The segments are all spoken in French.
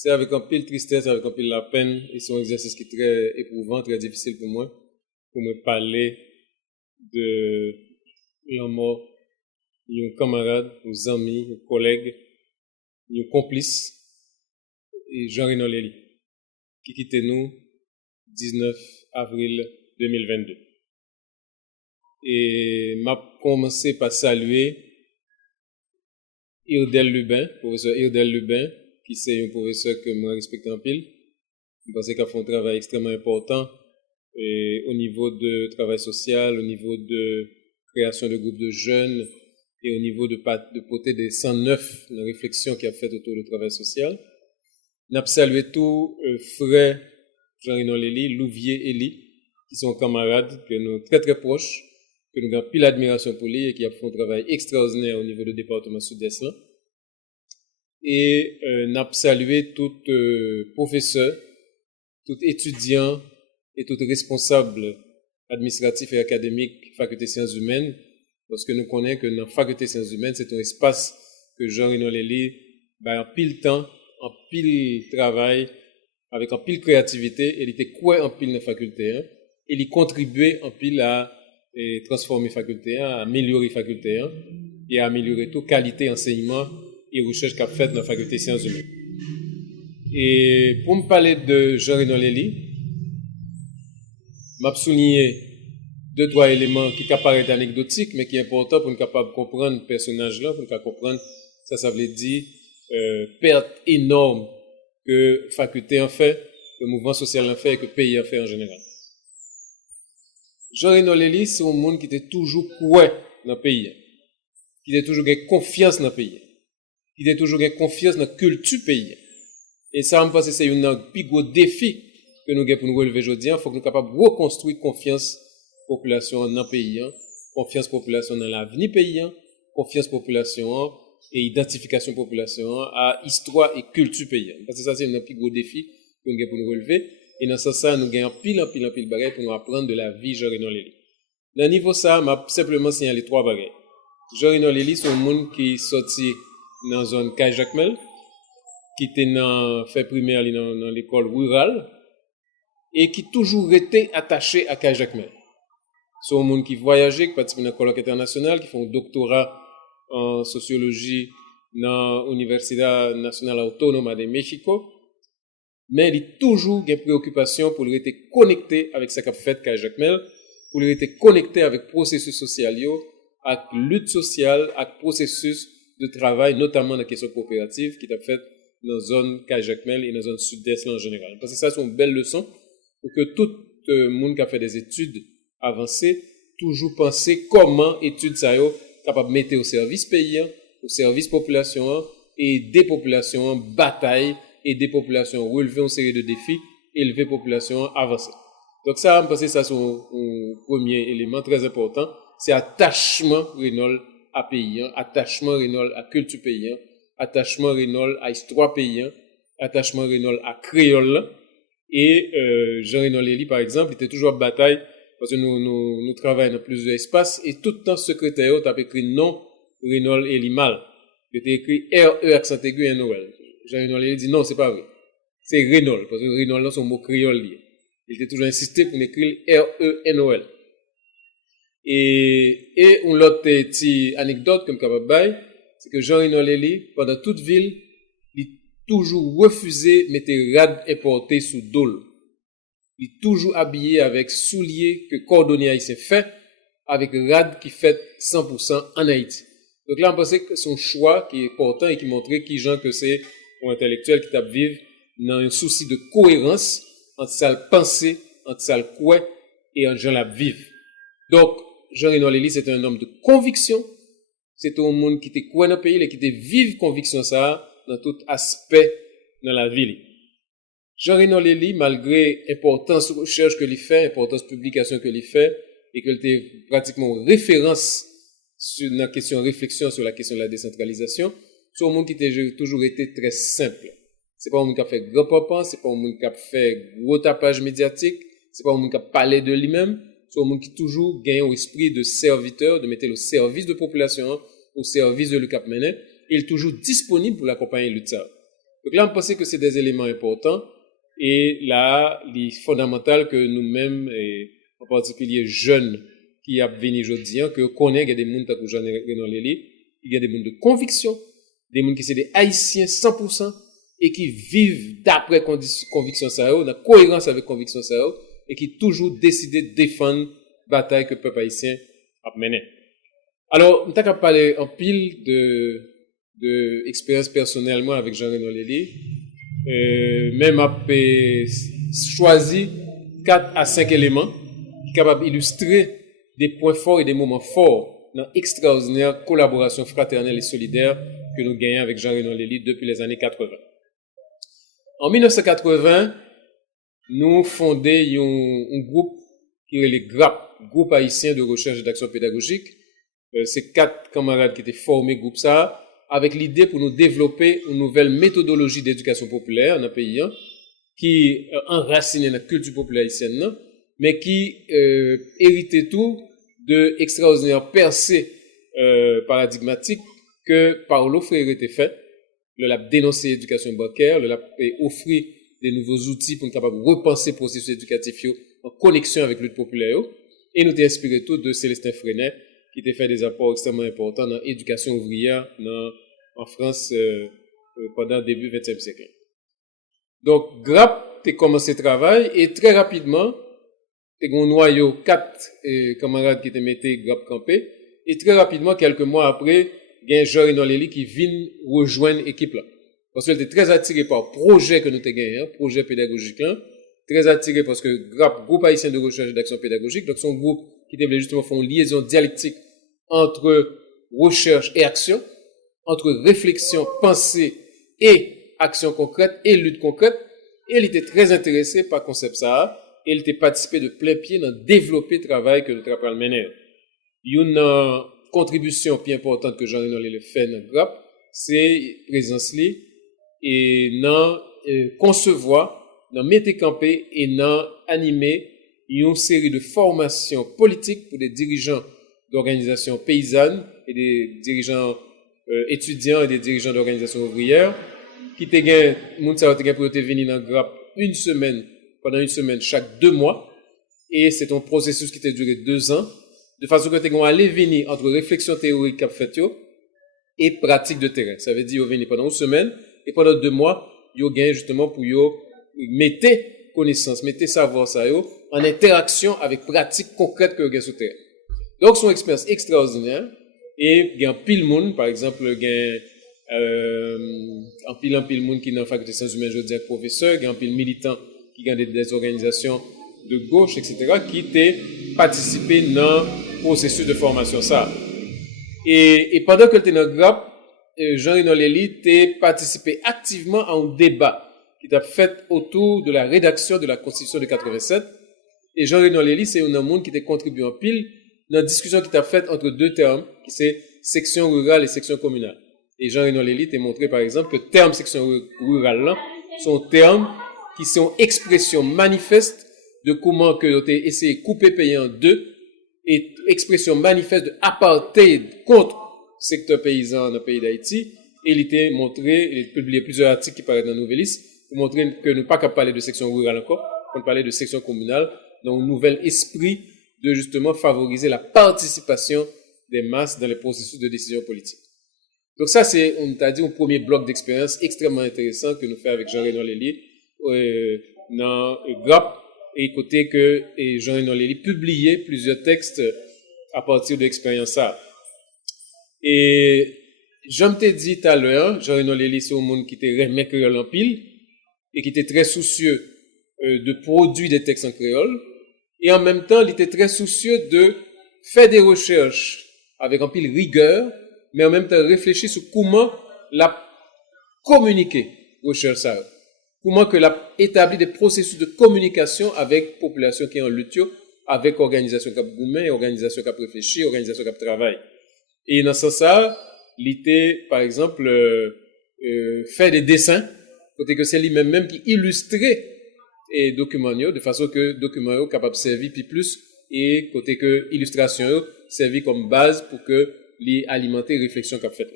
C'est avec un peu de tristesse, avec un peu de la peine, et c'est un exercice qui est très éprouvant, très difficile pour me parler de la mort d'un camarade, d'un ami, d'un collègue, d'un complice, et Jean-René Lely, qui quittait nous 19 avril 2022. Et m'a commencé par saluer Irdel Lubin, professeur Irdel Lubin, qui c'est un professeur que moi respecte en pile. Je pense qu'il a fait un travail extrêmement important au niveau de travail social, au niveau de création de groupes de jeunes et au niveau de porter des 109 dans la réflexion qu'il a faite autour du travail social. N'a salué tous frères Jean-René Lely, Louvier Eli, qui sont camarades, que nous très très proches, que nous avons pile d'admiration pour lui et qui a fait un travail extraordinaire au niveau du département sud-est. Et n'a salué tout professeur, tout étudiant et tout responsable administratif et académique faculté sciences humaines, parce que nous connaissons que dans la faculté sciences humaines, c'est un espace que Jean-René Lely, en pile temps, en pile travail, avec en pile créativité, il était quoi en pile dans la faculté, et il contribuait en pile à transformer la faculté, à améliorer la faculté, et à améliorer toute qualité enseignement et recherche qu'a fait dans la faculté de sciences humaines. Et pour me parler de Jean-René Lely, m'a souligné 2-3 éléments qui paraissent anecdotiques, mais qui sont importants pour nous capable comprendre le personnage-là, pour nous comprendre ça veut dire perte énorme que la faculté en fait, que le mouvement social en fait et que le pays en fait en général. Jean-René Lely, c'est un monde qui était toujours coué dans le pays, qui était toujours eu confiance dans le pays, qui était toujours eu confiance dans la culture pays. Et ça, je pense que c'est un plus gros défi que nous avons pour nous relever aujourd'hui. Il faut que nous soyons capables de reconstruire confiance population dans le pays, confiance population dans l'avenir pays, confiance population et identification population à histoire et culture pays. Parce que ça, c'est un plus gros défi que nous avons pour nous relever. Et dans ce sens, nous gagnons pile bagages pour nous apprendre de la vie Jean-René Lely. Dans le niveau ça, m'a simplement signalé 3 bagages. Jean-René Lely, c'est un monde qui sorti dans la zone Kajacmel, qui était fait primaire dans l'école rurale, et qui toujours était attaché à Kajacmel. C'est un monde qui voyageait, qui participe dans un colloque international, qui fait un doctorat en sociologie dans l'Université nationale autonome de Mexico. Mais il a toujours une préoccupation pour rester connecté avec ce qu'a fait Kajacmel, pour rester connecté avec le processus social, avec la lutte sociale, avec le processus de travail, notamment dans la question coopérative, qui a fait dans la zone Kajacmel et dans la zone sud-est en général. Parce que ça, c'est une belle leçon pour que tout le monde qui a fait des études avancées toujours penser comment études ça yo capable de mettre au service pays, au service population et des populations bataille et des populations relever une série de défis, élever population avancer. Donc ça, je pense que ça c'est un premier élément très important, c'est attachement Renol à pays, attachement Renol à culture pays, attachement Renol à histoire pays, attachement Renol à créole. Et Jean-René Lely, par exemple, était toujours en bataille parce que nous travaillons dans plusieurs espaces et tout le temps secrétaire tu as écrit non Renol Lely mal. Il était écrit R-E accent aigu N-O-L. Jean-René Lely dit non, c'est pas vrai. C'est Renol parce que Renol là son mot créole lié. Il était toujours insisté pour écrire R-E-N-O-L. Et une autre petite anecdote comme capable bail, c'est que Jean-René Lely pendant toute ville toujours refusé de mettre rad importé sous dol. Il est toujours habillé avec souliers que cordonnier haïtien fait, avec rad qui fait 100% en Haïti. Donc là, on pensait que son choix qui est important et qui montrait qui gens que c'est un intellectuel qui tape vivre dans un souci de cohérence entre sa pensée, entre sa quoi et entre gens la vivre. Donc, Jean-René Lely, c'est un homme de conviction. C'est un monde qui était quoi dans le pays et qui était vive conviction ça dans tout aspect dans la ville. Jean-René Lely, malgré l'importance de recherche que il fait, l'importance de publication que il fait, et qu'il était pratiquement référence sur la question de réflexion sur la question de la décentralisation, c'est un monde qui a toujours été très simple. C'est pas un monde qui a fait grand papa, c'est pas un monde qui a fait gros tapage médiatique, c'est pas un monde qui a parlé de lui-même, c'est un monde qui toujours gagne un esprit de serviteur, de mettre le service de population, au service de le cap mené, il est toujours disponible pour l'accompagner lutte ça. Donc là, on pense que c'est des éléments importants et là, il est fondamental que nous-mêmes, et en particulier jeunes qui a venu aujourd'hui, que connaît il y a des gens qui ont Jean-Renan Lely, il y a des gens de conviction, des gens qui sont des haïtiens 100% et qui vivent d'après conviction ça, dans cohérence avec conviction ça, et qui toujours décidé de défendre la bataille que le peuple haïtien a menée. Alors, on t'a parlé en pile de expérience personnellement avec Jean-Renan Lely. Même a choisi 4 à 5 éléments qui sont capables d'illustrer des points forts et des moments forts dans l'extraordinaire collaboration fraternelle et solidaire que nous gagnons avec Jean-Renan Lely depuis les années 80. En 1980, nous fondons un groupe qui est le GRAP, Groupe haïtien de recherche et d'action pédagogique. C'est 4 camarades qui étaient formés groupe ça, avec l'idée pour nous développer une nouvelle méthodologie d'éducation populaire dans le pays, qui est enracinée dans la culture populaire haïtienne, mais qui héritait tout de extraordinaire percée paradigmatique que Paulo Freire était fait. Le a dénoncé l'éducation bancaire, le a offert des nouveaux outils pour nous capable de repenser le processus éducatif en connexion avec le populaire. Et nous t'ai inspiré tout de Célestin Freinet, qui t'a fait des apports extrêmement importants dans l'éducation ouvrière en France pendant le début du XXe siècle. Donc, GRAP, t'es commencé le travail et très rapidement, t'es un noyau 4 camarades qui te mettaient GRAP campé et très rapidement, quelques mois après, il y a Jean-Renan Lely qui vient rejoindre l'équipe là. Parce qu'elle était très attirée par le projet que nous avons gagné, projet pédagogique là. Très attirée parce que GRAP, Groupe haïtien de recherche et d'action pédagogique, donc son groupe qui devait justement faire une liaison dialectique entre recherche et action, entre réflexion, pensée et action concrète et lutte concrète. Et elle était très intéressée par le concept ça. Et elle était participée de plein pied dans développer le travail que nous avons mené. Une contribution plus importante que Jean-Renan Lely fait dans le GRAP, c'est présence et dans concevoir, dans mettre campé et dans animer une série de formations politiques pour des dirigeants d'organisations paysannes et des dirigeants étudiants et des dirigeants d'organisations ouvrières qui te gagnent, moun sa te gagne pour te venir dans le GRAP pendant une semaine chaque 2 mois et c'est un processus qui t'a duré 2 ans de façon que tu vas aller venir entre réflexion théorique qu'a fait et pratique de terrain. Ça veut dire vous venez pendant une semaine et pendant 2 mois, vous gagnez justement pour vous mettre connaissance, mettre savoir ça en interaction avec pratique concrète que vous gagnez sur terrain. Donc c'est une expérience extraordinaire et il y a un pile monde, par exemple, il y a un pile monde qui est dans la faculté de sciences humaines, je veux dire professeur, il y a un pile militant qui ont des organisations de gauche, etc., qui ont participé dans le processus de formation ça. Et pendant que tu es dans le GRAP, Jean-Renan Lely a participé activement à un débat qui a fait autour de la rédaction de la Constitution de 87. Et Jean-Renan Lely, c'est un monde qui a contribué en pile dans la discussion qui a faite entre 2 termes, qui c'est section rurale et section communale. Et Jean-Renan Lely t'a montré, par exemple, que terme section rurale là sont termes qui sont expressions manifestes de comment que tu as essayé de couper pays en 2 et expression manifeste de apartheid contre le secteur paysan dans le pays d'Haïti. Et il était montré, il a publié plusieurs articles qui paraissent dans Nouvelliste pour montrer que nous ne pas qu'à parler de section rurale encore, qu'on parler de section communale, dans un nouvel esprit de justement favoriser la participation des masses dans les processus de décision politique. Donc ça, c'est, on t'a dit, un premier bloc d'expérience extrêmement intéressant que nous faisons avec Jean-Renan Lely dans GRAP, et côté que Jean-Renan Lely publiait plusieurs textes à partir de l'expérience ça. Et je t'ai dit tout à l'heure, Jean-Renan Lely, c'est un monde qui était remet créole en pile et qui était très soucieux de produire des textes en créole. Et en même temps, il était très soucieux de faire des recherches avec un pile rigueur, mais en même temps réfléchir sur comment la communiquer recherche ça. Comment que l'a établi des processus de communication avec population qui est en lutte, avec organisation qui a gourmet, organisation qui a réfléchi, organisation qui a travaillé. Et dans ce sens, il était, par exemple, fait des dessins, côté que c'est lui-même même qui illustrait et documents de façon que documents capable de servir puis plus et côté que illustration servi comme base pour que les alimenter réflexion qu'a fait.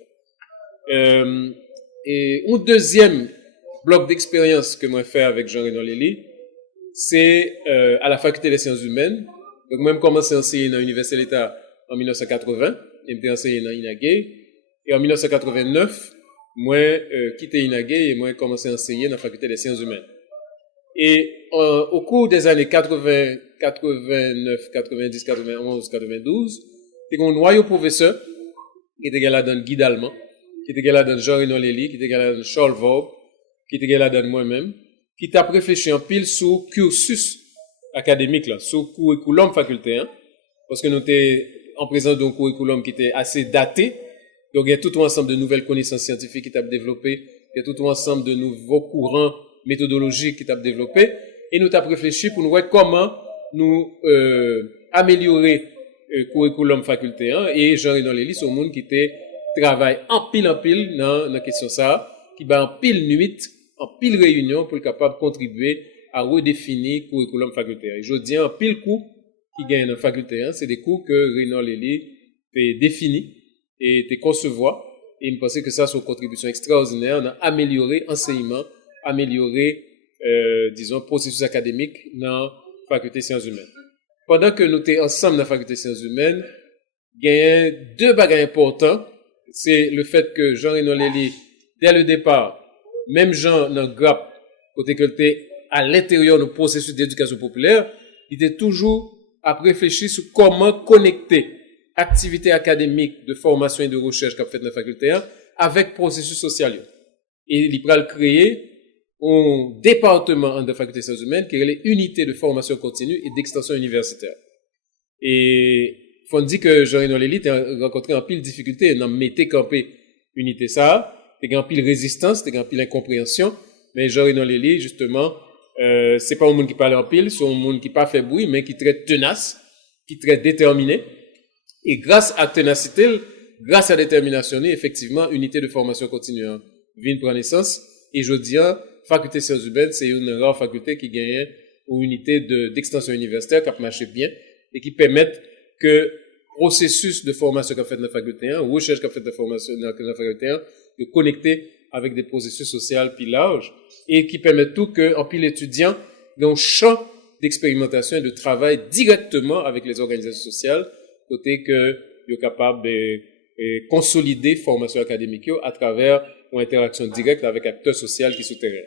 Et un deuxième bloc d'expérience que moi fait avec Jean-René Lely, c'est à la faculté des sciences humaines. Donc moi, j'ai commencé à enseigner dans l'Université de l'État en 1980, et j'ai enseigné dans INAGE. Et en 1989, moi, quitté INAGE et moi, j'ai commencé à enseigner dans la faculté des sciences humaines. Et au cours des années 80, 89, 90, 91, 92, il y a un noyau professeur qui était là dans Guy Allemand, qui était là dans Jean-René Lely, qui était là dans Charles Vaub, qui était là dans moi-même, qui t'a réfléchi en pile sur cursus académique là, sur curriculum facultaire, parce que nous étions en présence d'un curriculum qui était assez daté. Donc il y a tout un ensemble de nouvelles connaissances scientifiques qui t'a développé, il y a tout un ensemble de nouveaux courants méthodologiques qui t'a développé, et nous t'avons réfléchi pour nous voir comment nous améliorer le curriculum facultaire. Et Jean-René Lely, c'est un monde qui était travaille en pile dans la question ça, qui va en pile nuit, en pile réunion pour être capable de contribuer à redéfinir le curriculum facultaire. Et je dis en pile cours qui gagne dans facultaire, c'est des cours que René Lely a défini et te concevoir. Et il me pensait que ça, c'est une contribution extraordinaire. On a amélioré l'enseignement, amélioré, disons, le processus académique dans la faculté des sciences humaines. Pendant que nous étions ensemble dans la faculté des sciences humaines, il y a deux bagages importants. C'est le fait que Jean-René Lely, dès le départ, même Jean dans GRAP, côté que était à l'intérieur du processus d'éducation populaire, il était toujours à réfléchir sur comment connecter activité académique de formation et de recherche qu'a fait dans la faculté avec processus social. Et il a créé un département de la faculté des sciences humaines qui est l'unité de formation continue et d'extension universitaire. Et faut dire que Jean-René Lely a rencontré en pile difficulté dans mettre camper unité ça, il y a en pile résistance, il y a en pile incompréhension, mais Jean-René Lely justement c'est pas un monde qui parle en pile, c'est un monde qui pas fait bruit mais qui est très tenace, qui est très déterminé. Et grâce à ténacité, grâce à détermination, effectivement, unité de formation continue vient prendre naissance. Et je dis, faculté de sciences humaines, c'est une rare faculté qui gagne une unité d'extension universitaire qui a marché bien et qui permettent que processus de formation qu'a fait dans la faculté, recherche qu'a fait dans la formation dans la faculté, de connecter avec des processus sociaux plus larges et qui permettent tout que, en pile étudiants, dans un champ d'expérimentation et de travail directement avec les organisations sociales, côté que you're capable de consolider formation académique à travers une interaction directe avec acteurs sociaux qui sont terrain.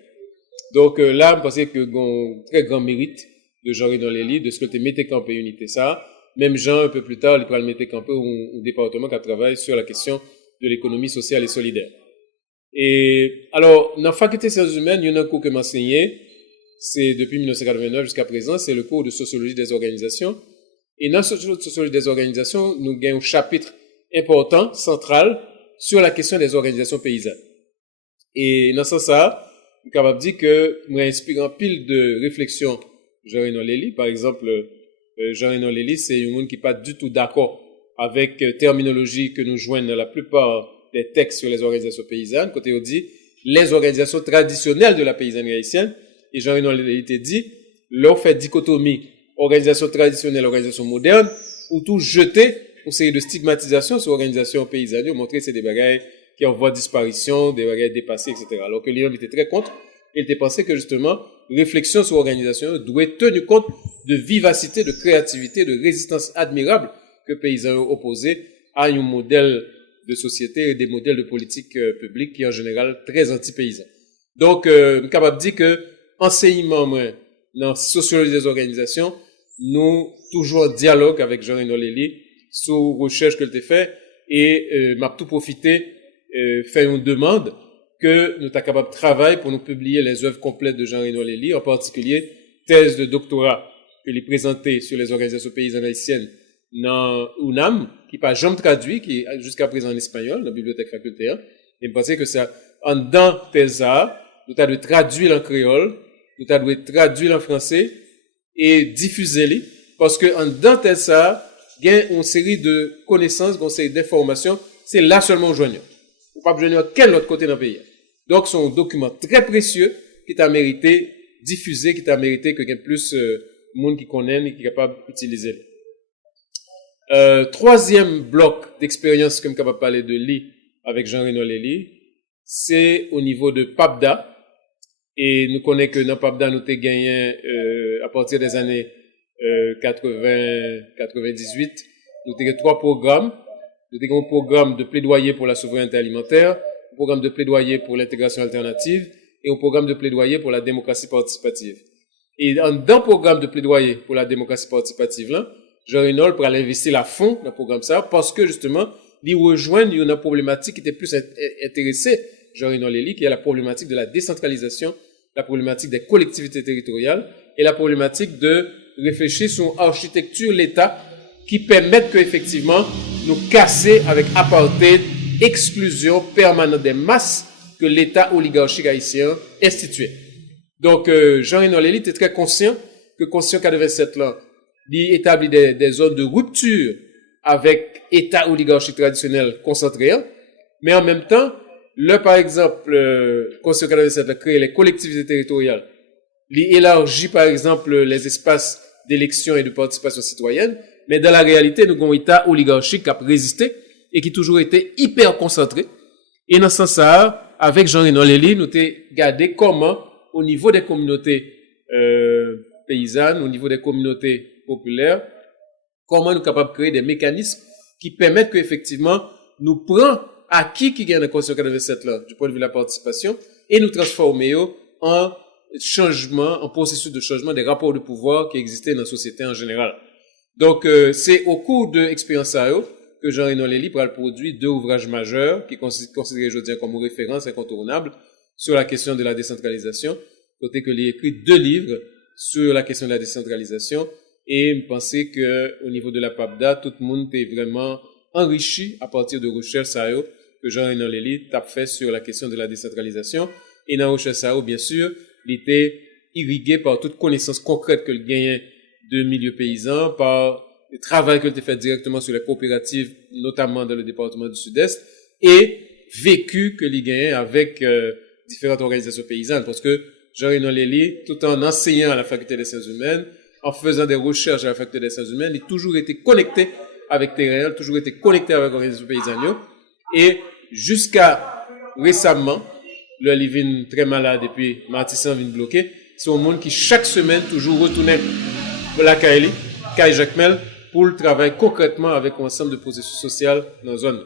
Donc là, je pense que un très grand mérite de Jean-René Lely de ce que tu mettez campé unité ça. Même Jean, un peu plus tard, il pourra le mettre campé au département qui travaille sur la question de l'économie sociale et solidaire. Et alors, dans la faculté des sciences humaines, il y en a un cours que m'enseigné, c'est depuis 1989 jusqu'à présent, c'est le cours de sociologie des organisations. Et dans la sociologie des organisations, nous gagnons un chapitre important, central, sur la question des organisations paysannes. Et dans ce sens, je suis capable de dire que moi inspire un pile de réflexions Jean-René Lely. Par exemple, Jean-René Lely, c'est un monde qui n'est pas du tout d'accord avec terminologie que nous joignons dans la plupart des textes sur les organisations paysannes. Côté on dit les organisations traditionnelles de la paysannerie haïtienne. Et Jean-René Lely dit, leur fait dichotomie organisation traditionnelle, organisation moderne, ou tout jeter une série de stigmatisation sur l'organisation paysanne, montrer que c'est des bagailles qui en voie de disparition, des bagailles dépassées, etc. Alors que Léon était très contre, il était pensé que justement, réflexion sur l'organisation doit tenir compte de vivacité, de créativité, de résistance admirable que paysans ont opposé à un modèle de société et des modèles de politique publique qui est en général très anti-paysans. Donc, je suis capable de dire que enseignement, moi, dans la sociologie des organisations, nous, toujours en dialogue avec Jean-René Lely, sur recherche que tu fait, et m'a tout profité, faire une demande que nous sommes capables de travailler pour nous publier les œuvres complètes de Jean-René Lely, en particulier, thèse de doctorat que les présentée sur les organisations paysannes haïtiennes dans UNAM, qui pas jamais traduit, qui est jusqu'à présent en espagnol, dans la bibliothèque facultaire. Et je pensais que ça, en dans thèse, nous avons traduire en créole, nous avons traduire en français, et diffuser-les, parce que en dans tel ça, il y a une série de connaissances, une série d'informations, c'est là seulement joignant. Ou pas joignant à quel autre côté dans le pays. Donc, c'est un document très précieux qui t'a mérité diffuser, qui t'a mérité que y ait plus de monde qui connaît et qui est capable d'utiliser. Troisième bloc d'expérience que je suis capable de parler de lui avec Jean-René Lely, c'est au niveau de PAPDA. Et nous connaissons que dans PAPDA, nous avons gagné, à partir des années 98, nous avons 3 programmes. Nous avons un programme de plaidoyer pour la souveraineté alimentaire, un programme de plaidoyer pour l'intégration alternative et un programme de plaidoyer pour la démocratie participative. Et dans le programme de plaidoyer pour la démocratie participative, là, Jean Reynold pour investir à fond dans le programme ça, parce que justement, il rejoint une problématique qui était plus intéressée, Jean Reynold Lely, qui est la problématique de la décentralisation, la problématique des collectivités territoriales et la problématique de réfléchir sur l'architecture de l'État qui permettent que, effectivement, nous casser avec apartheid, exclusion permanente des masses que l'État oligarchique haïtien instituait. Donc, Jean Reynold Lely était très conscient que Constitution 87 là, il établit des zones de rupture avec État oligarchique traditionnel concentré, mais en même temps, par exemple, Constitution 87 a créé les collectivités territoriales, il élargit par exemple les espaces d'élection et de participation citoyenne, mais dans la réalité, nous avons un État oligarchique qui a résisté et qui a toujours été hyper concentré. Et dans ce sens-là, avec Jean Reynold Lely, nous avons regardé comment, au niveau des communautés paysannes, au niveau des communautés populaires, comment nous sommes capables de créer des mécanismes qui permettent qu'effectivement, nous prenions acquis qui gagne la Constitution 87 là, du point de vue de la participation, et nous transformions en changement, en processus de changement des rapports de pouvoir qui existaient dans la société en général. Donc, c'est au cours de l'expérience que Jean Reynold Lely a produit 2 ouvrages majeurs qui considérés aujourd'hui comme référence incontournable sur la question de la décentralisation, côté que il a écrit 2 livres sur la question de la décentralisation, et je pensais que au niveau de la PAPDA, tout le monde est vraiment enrichi à partir de recherches que Jean Reynold Lely a fait sur la question de la décentralisation. Et dans recherche bien sûr, il était irrigué par toute connaissance concrète que le gagnait de milieu paysan, par le travail qu'il a fait directement sur les coopératives, notamment dans le département du Sud-Est, et vécu que il gagnait avec différentes organisations paysannes, parce que Jean Reynold Lely, tout en enseignant à la faculté des sciences humaines, en faisant des recherches à la faculté des sciences humaines, il a toujours été connecté avec terrain, toujours été connecté avec l'organisation paysanne, et jusqu'à récemment, le livre très malade et puis Martissan vient bloqué, c'est un monde qui chaque semaine toujours retournait la Kaili, Jacques Mel, pour le travail concrètement avec un ensemble de processus sociaux dans la zone.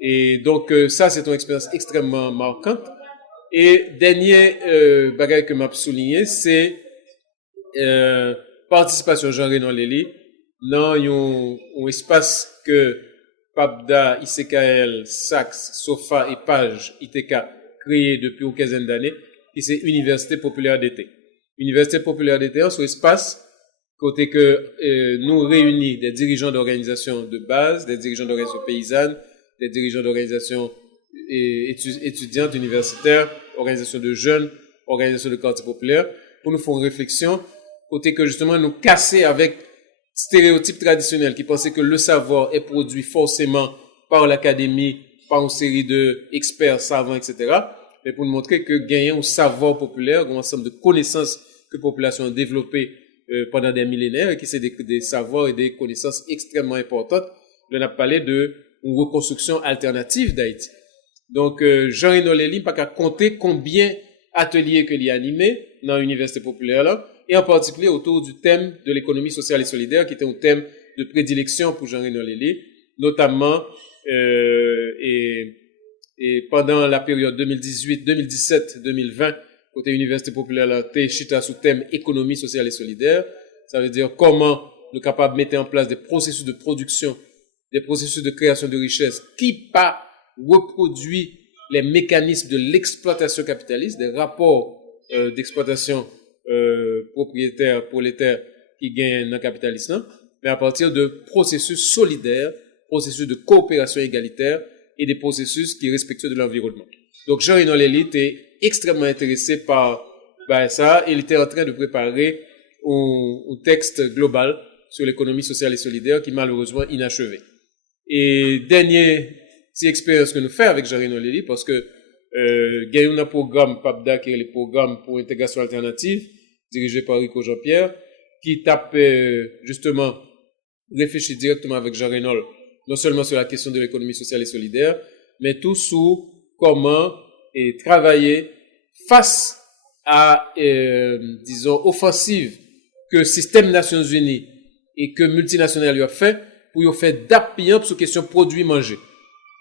Et donc, ça, c'est une expérience extrêmement marquante. Et dernier bagage que m'a souligné, c'est participation Jean Reynold Lely dans un espace que PAPDA, ICKL, SACS, SOFA et PAGE, ITK créé depuis une quinzaine d'années, qui c'est Université populaire d'été. Université populaire d'été, c'est un espace côté que nous réunit des dirigeants d'organisations de base, des dirigeants d'organisations paysannes, des dirigeants d'organisations étudiantes, universitaires, organisations de jeunes, organisations de quartier populaire, pour nous faire une réflexion, côté que justement nous casser avec stéréotypes traditionnels qui pensaient que le savoir est produit forcément par l'académie, par une série d'experts, savants, etc. Mais pour nous montrer que gagner un savoir populaire, un ensemble de connaissances que la population a développées pendant des millénaires, et qui c'est des savoirs et des connaissances extrêmement importantes. On a parlé de une reconstruction alternative d'Haïti. Donc, Jean Reynold Lely n'a pas qu'à compter combien d'ateliers qu'il y a animés dans l'université populaire là, et en particulier autour du thème de l'économie sociale et solidaire, qui était un thème de prédilection pour Jean Reynold Lely, notamment et pendant la période 2018, 2017, 2020, côté université populaire là, t'es chita sous thème économie sociale et solidaire. Ça veut dire comment nous capables de mettre en place des processus de production, des processus de création de richesse qui pas reproduit les mécanismes de l'exploitation capitaliste, des rapports d'exploitation propriétaire, prolétaire qui gagnent dans le capitalisme, mais à partir de processus solidaires, processus de coopération égalitaire et des processus qui respectueux de l'environnement. Donc Jean Reynold Lely était extrêmement intéressé par ça, et il était en train de préparer un texte global sur l'économie sociale et solidaire qui malheureusement inachevé. Et dernière petite expérience que nous faisons avec Jean Reynold Lely, parce que il y a un programme PAPDA qui est le programme pour intégration alternative dirigé par Rico Jean-Pierre qui tape justement réfléchir directement avec Jean Reynold non seulement sur la question de l'économie sociale et solidaire, mais tout sur comment travailler face à, disons, offensive que le système Nations Unies et que multinationales y a fait pour y faire d'appuyant sur question produits mangés.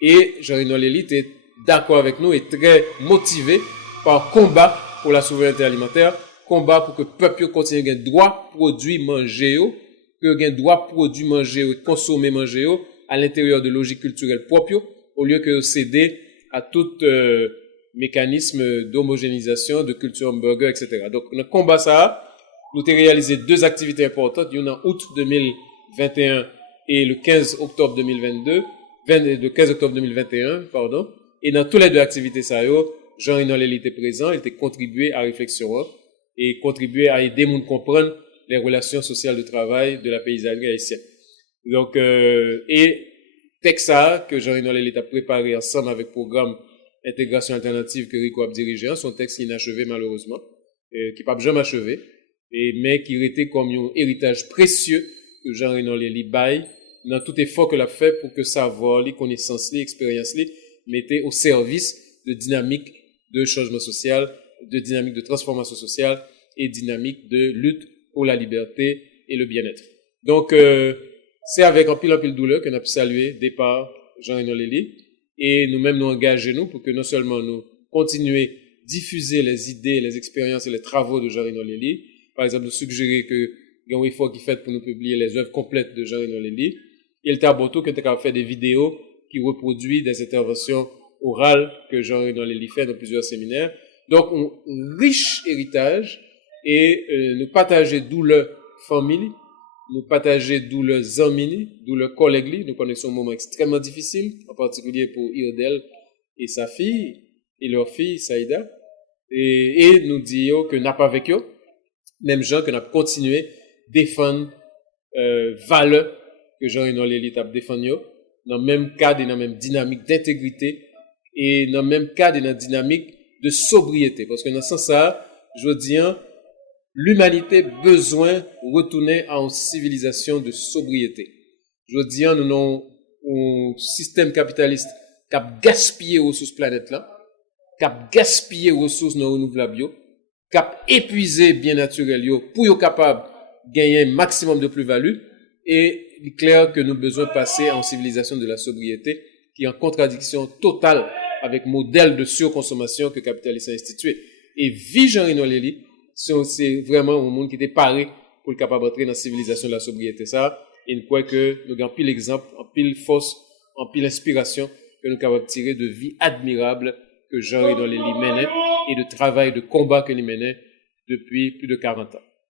Et Jean-René Lély était d'accord avec nous et très motivé par combat pour la souveraineté alimentaire, combat pour que le peuple continue à avoir droit produits manger, que ait droit produits manger et consommer manger à l'intérieur de logique culturelle propre, au lieu que céder à tout mécanisme d'homogénéisation, de culture hamburger, etc. Donc, dans le combat ça, nous avons réalisé deux activités importantes. Il y en a en août 2021 et le 15 octobre 2022, le 15 octobre 2021, pardon. Et dans toutes les deux activités ça, Jean-René Lély était présent, il était contribué à la réflexion et contribué à aider les gens à comprendre les relations sociales de travail de la paysannerie haïtienne. Donc, et texte ça que Jean-René Lély a préparé ensemble avec le programme Intégration Alternative que Rico a dirigé, son texte inachevé malheureusement, qui n'a pas jamais achevé, mais qui était comme un héritage précieux que Jean-René Lély baille dans tout effort que l'a fait pour que savoir, les connaissances, les expériences, les mettait au service de dynamique de changement social, de dynamique de transformation sociale et dynamique de lutte pour la liberté et le bien-être. Donc, c'est avec un pile douleur qu'on a pu saluer départ Jean-René Lély et nous-mêmes nous engager nous pour que non seulement nous continuer diffuser les idées, les expériences et les travaux de Jean-René Lély, par exemple, de suggérer que il y a un effort qui est fait pour nous publier les œuvres complètes de Jean-René Lély. Et le taboto qui a fait des vidéos qui reproduisent des interventions orales que Jean-René Lély fait dans plusieurs séminaires. Donc, un riche héritage et nous partager d'où leur famille, nous partager d'où leurs amis, d'où leurs collègues. Nous connaissons un moment extrêmement difficile, en particulier pour Iodel et sa fille, et leur fille, Saïda. Et nous disons que n'a pas avec eux, même gens que n'a continué à défendre valeurs que Jean-René Lély a défendu, dans le même cadre et dans la même dynamique d'intégrité, et dans le même cadre et dans la dynamique de sobriété. Parce que dans ce sens-là, je veux dire, l'humanité a besoin de retourner à une civilisation de sobriété. Je veux dire, nous avons un système capitaliste qui a gaspillé les ressources planète-là, qui a gaspillé les ressources non renouvelables, qui a épuisé bien naturel pour être capable de gagner un maximum de plus-value. Et il est clair que nous avons besoin de passer à une civilisation de la sobriété qui est en contradiction totale avec le modèle de surconsommation que le capitalisme a institué. Et Jean-René Lély, c'est vraiment un monde qui était paré pour le capable d'entrer dans la civilisation de la sobriété. Ça, et nous croyons que nous avons pile exemple, en pile force, en pile inspiration que nous sommes capables de tirer de vie admirable que Jean-René Lély menait et de travail, de combat que nous menait depuis plus de 40 ans.